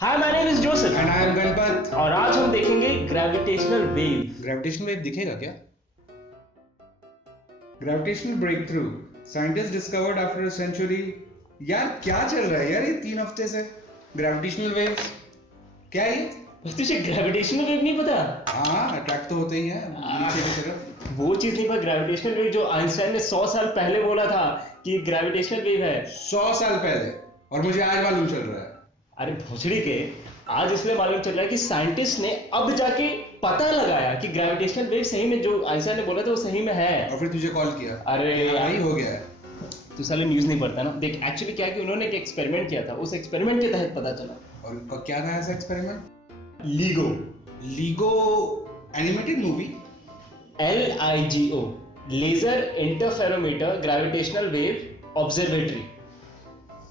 Hi, my name is Joseph and I am Ganpat. और आज हम देखेंगे ग्रेविटेशनल वेव। ग्रेविटेशनल वेव दिखेगा क्या? Gravitational breakthrough scientist discovered after a century. यार क्या चल रहा है यार ये 3 हफ्ते से? ग्रेविटेशनल वेव क्या है ये? तुझे ग्रेविटेशनल वेव नहीं पता? हाँ, अट्रैक्ट तो होते ही है नीचे की तरफ। वो चीज नहीं पता, ग्रेविटेशनल वेव जो आइंस्टाइन ने 100 साल पहले बोला था कि ग्रेविटेशनल वेव है। 100 साल पहले, और मुझे आज मालूम चल रहा है। अरे भोसड़ी के, आज इसलिए मालूम चल रहा है कि साइंटिस्ट ने अब जाके पता लगाया कि ग्रेविटेशनल वेव सही में जो आइंस्टाइन ने बोला था वो सही में है। और फिर तुझे कॉल किया। अरे यही हो गया है। तू साले न्यूज नहीं पढ़ता ना। देख, एक्चुअली क्या है कि उन्होंने एक एक्सपेरिमेंट किया था, उस एक्सपेरिमेंट के तहत पता चला। और क्या था ऐसा experiment? LIGO. Lego animated movie. LIGO, laser interferometer gravitational wave observatory.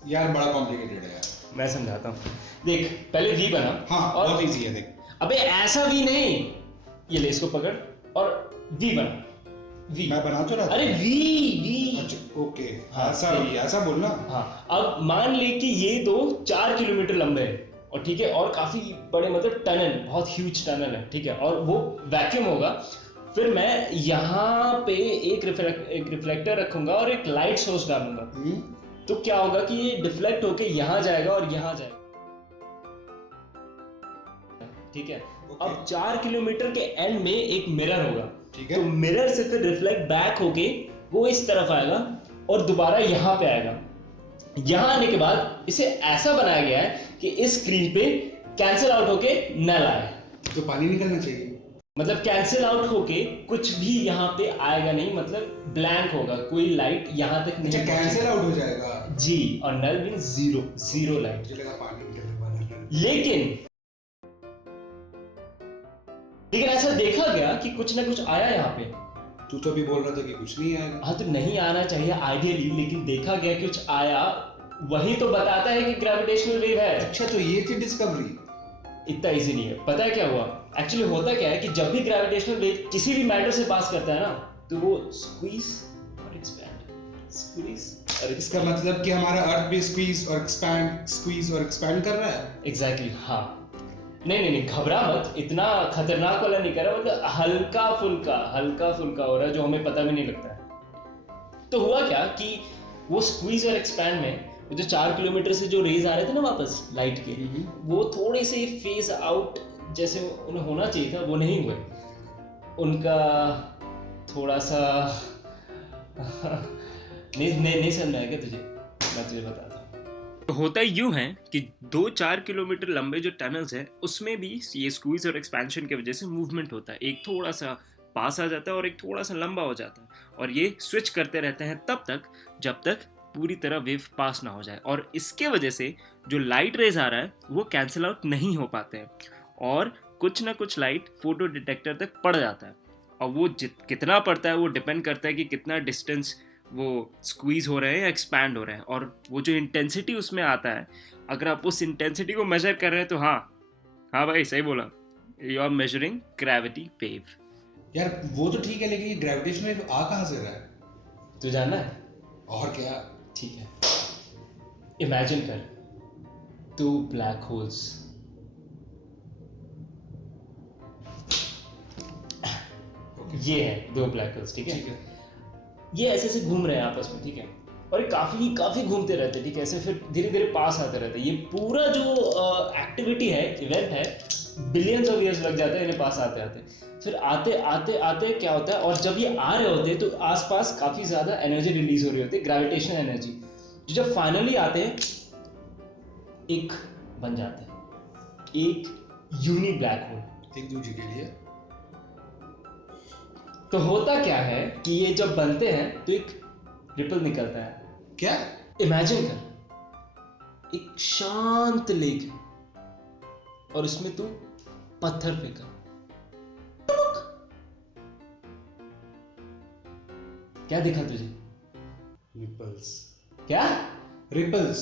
यार बड़ा कॉम्प्लिकेटेड है यार। मैं समझाता हूँ। देख, पहले वी बना। हाँ, और बहुत इजी है। देख, अबे ऐसा वी नहीं, ये ले इसको पकड़ और वी बना। वी मैं बना तो रहा था। अरे वी वी अच्छा, ओके। हाँ, ऐसा बोलना। हाँ, अब मान ले कि ये दो 4 किलोमीटर लंबे हैं, और ठीक है, और काफी बड़े, मतलब टनल, बहुत ह्यूज टनल है, ठीक है, और वो वैक्यूम होगा। फिर मैं यहाँ पे एक रिफ्लेक्टर रखूंगा और एक लाइट सोर्स डालूंगा। तो क्या होगा कि ये डिफ्लेक्ट होके यहाँ जाएगा और यहाँ जाएगा, ठीक है। अब 4 किलोमीटर के एंड में एक मिरर होगा, ठीक है। तो मिरर से फिर रिफ्लेक्ट बैक होके वो इस तरफ आएगा और दोबारा यहाँ पे आएगा। यहाँ आने के बाद इसे ऐसा बनाया गया है कि इस स्क्रीन पे कैंसिल आउट होके नल आए। तो पानी निकलना चाहिए। मतलब कैंसिल आउट होके कुछ भी यहाँ पे आएगा नहीं, मतलब ब्लैंक होगा, कोई लाइट यहाँ तक नहीं। अच्छा, कैंसिल आउट हो जाएगा जी, और नल मीन जीरो, जीरो लाइट। मुझे लगा पानी निकलने वाला है। लेकिन ऐसा देखा गया कि कुछ ना कुछ आया यहाँ पे। तू तो अभी बोल रहा था कि कुछ नहीं आएगा। हाँ, तो नहीं आना चाहिए आइडियली, लेकिन देखा गया कि कुछ आया। वही तो बताता है कि ग्रेविटेशनल वेव है। अच्छा, तो ये थी डिस्कवरी। इतना इजी नहीं है। पता है क्या हुआ? एक्चुअली होता क्या है कि जब भी ग्रेविटेशनल वेव किसी भी मैटर से पास करता है ना, तो वो स्क्वीज और एक्सपैंड, स्क्वीज और इसका मतलब कि हमारा अर्थ भी स्क्वीज और एक्सपैंड कर रहा है। एग्जैक्टली, हाँ। नहीं, घबरा मत, इतना खतरनाक वाला नहीं कर रहा, मतलब हल्का फुल्का हो रहा है, जो हमें पता भी नहीं लगता है। तो हुआ क्या कि वो स्क्वीज और एक्सपैंड में वो जो 4 किलोमीटर से जो रेज आ रहे थे ना वापस लाइट के, वो थोड़े से फेज आउट जैसे उन्हें होना चाहिए था, वो नहीं हुए। उनका थोड़ा सा नहीं समझ आया क्या तुझे? मैं तुझे बताता हूँ। तो होता यूं है कि 2-4 किलोमीटर लंबे जो टनल्स हैं उसमें भी ये स्क्वीज और एक्सपेंशन की वजह से मूवमेंट होता है। एक थोड़ा सा पास आ जाता है और एक थोड़ा सा लंबा हो जाता है, और ये स्विच करते रहते हैं तब तक जब तक पूरी तरह वेव पास ना हो जाए। और इसके वजह से जो लाइट रेज आ रहा है वो कैंसिल आउट नहीं हो पाते हैं, और कुछ ना कुछ लाइट फोटो डिटेक्टर तक पड़ जाता है। और वो कितना पड़ता है वो डिपेंड करता है कि कितना डिस्टेंस वो स्क्वीज हो रहे हैं या एक्सपैंड हो रहे हैं, और वो जो इंटेंसिटी उसमें आता है, अगर आप उस इंटेंसिटी को मेजर कर रहे हैं तो हाँ भाई, सही बोला, you are measuring gravity wave. यार वो तो ठीक है, लेकिन ये ग्रेविटेशनल वेव आ कहाँ से रहा है? तू जानना है? और क्या? ठीक है, इमेजिन कर 2 ब्लैक होल्स, ये है 2 ब्लैक होल्स, ठीक है। ये ऐसे घूम रहे हैं आपस में, ठीक है, और ये काफी घूमते रहते हैं, ठीक है, ऐसे फिर धीरे धीरे पास आते रहते हैं। ये पूरा जो एक्टिविटी है, इवेंट है, बिलियंस ऑफ ईयर्स लग जाते हैं इन्हें पास आते आते। फिर आते क्या होता है, और जब ये आ रहे होते हैं तो आसपास काफी ज्यादा एनर्जी रिलीज हो रही होती है, ग्रेविटेशनल एनर्जी, जो जब फाइनली आते हैं एक बन जाते हैं, एक यूनी ब्लैक होल एक दूसरे के लिए। तो होता क्या है कि ये जब बनते हैं तो एक रिपल निकलता है। क्या? इमेजिन कर, एक शांत लेक है और उसमें तू पत्थर फेंका, क्या दिखा तुझे? रिपल्स। क्या? रिपल्स।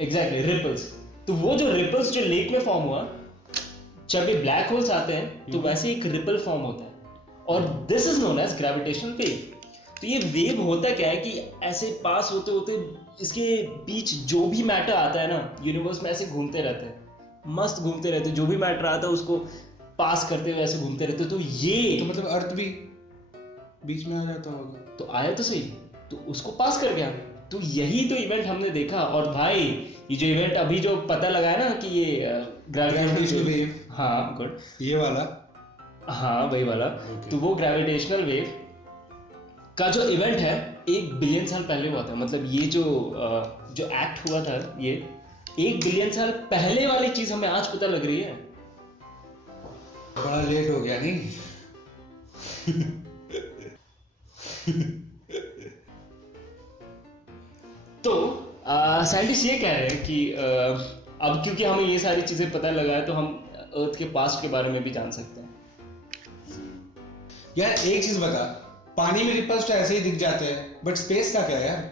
Exactly, ripples. तो वो जो रिपल्स जो लेक में फॉर्म हुआ, जब ये ब्लैक होल्स आते हैं तो वैसे एक रिपल फॉर्म होता है, और this is known as gravitational wave. तो ये वेव होता क्या है कि ऐसे पास होते होते इसके बीच जो भी मैटर आता है ना यूनिवर्स में, ऐसे घूमते रहते हैं। मस्त घूमते रहते, जो भी मैटर आता उसको पास करते हुए ऐसे घूमते रहते। तो ये तो मतलब अर्थ भी बीच में आ जाता होगा। तो आया तो सही, तो उसको पास कर गया। तो यही तो इवेंट हमने देखा। और भाई ये जो इवेंट अभी जो पता लगा है ना कि ये ग्रेविटेशनल वेव, हाँ गुड, ये वाला, हाँ वही वाला। Okay. तो वो ग्रेविटेशनल वेव का जो इवेंट है 1 बिलियन साल पहले हुआ था। मतलब ये जो एक्ट हुआ था ये 1 बिलियन साल पहले वाली चीज हमें आज पता लग रही है। बड़ा लेट हो गया नहीं? तो साइंटिस्ट ये कह रहे हैं कि अब क्योंकि हमें ये सारी चीजें पता लगा है तो हम अर्थ के पास्ट के बारे में भी जान सकते हैं। यार एक चीज बता, पानी में रिपल्स तो ऐसे ही दिख जाते हैं, बट स्पेस का क्या यार?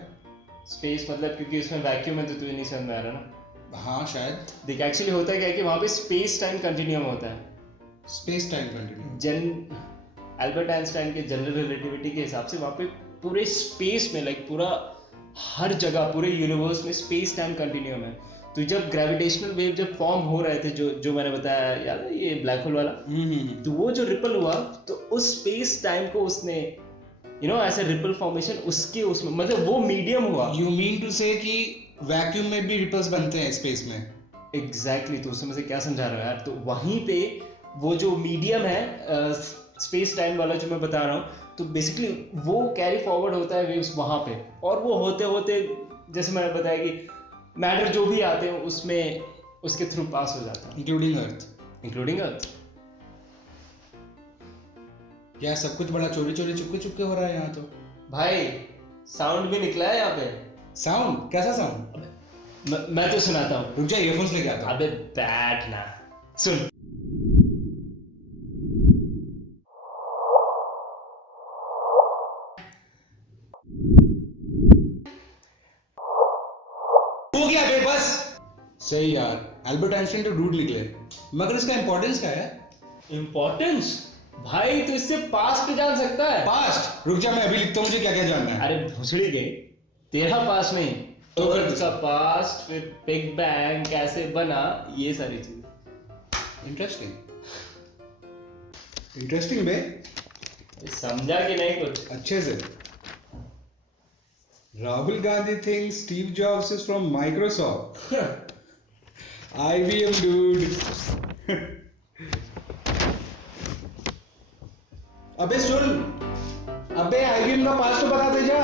स्पेस मतलब क्योंकि इसमें वैक्यूम है तो तुझे नहीं समझ में आ रहा ना। हाँ शायद। देख एक्चुअली होता है क्या है कि वहां पे स्पेस टाइम कंटिन्यूम होता है। Space time continue. Albert Einstein के जनरल रिलेटिविटी के हिसाब से वहां पे पूरे स्पेस में लाइक पूरा हर जगह पूरे यूनिवर्स में स्पेस टाइम कंटिन्यूम है। तो जब ग्रेविटेशनल वेव जब फॉर्म हो रहे थे जो मैंने बताया याद है ये ब्लैक होल वाला, तो वो जो रिपल हुआ तो उस स्पेस टाइम को उसने ऐसे रिपल फॉर्मेशन उसके उसमें मतलब वो मीडियम हुआ। यू मीन टू से कि वैक्यूम में भी रिपल्स बनते हैं स्पेस में? एग्जैक्टली तो उसमें से क्या समझा रहा है यार। तो वहीं पे वो जो मीडियम है स्पेस टाइम वाला जो मैं बता रहा हूँ, तो बेसिकली वो कैरी फॉरवर्ड होता है वेव्स वहां पे, और वो होते होते जैसे मैंने बताया कि मैटर जो भी आते हैं उसमें उसके थ्रू पास हो जाता है, इंक्लूडिंग अर्थ। यार सब कुछ बड़ा चोरी चोरी चुपके चुपके हो रहा है यहाँ तो। भाई साउंड भी निकला है यहाँ पे। साउंड? कैसा साउंड? मैं तो सुनाता हूँ, रुक जा, ईयरफोन्स लेके आता हूँ। अबे बैठ ना, सुन। हो गया बे बस। सही यार, एल्बर्ट आइंस्टाइन तो डूड निकले, मगर इसका इंपॉर्टेंस क्या है? इंपॉर्टेंस भाई तो इससे पास्ट जान सकता है। पास्ट? रुक जा, मैं अभी लिखता हूँ मुझे क्या क्या जानना है। अरे भुसड़ी के, तेरा पास्ट नहीं तो फिर अर्थ का पास्ट, फिर बिग बैंग कैसे बना, ये सारी चीजें। इंटरेस्टिंग इंटरेस्टिंग बे। समझा कि नहीं कुछ? अच्छे से। Rahul Gandhi thinks Steve Jobs is from Microsoft. IBM dude. अबे सुन, अबे IBM का पास तो बता दे जा।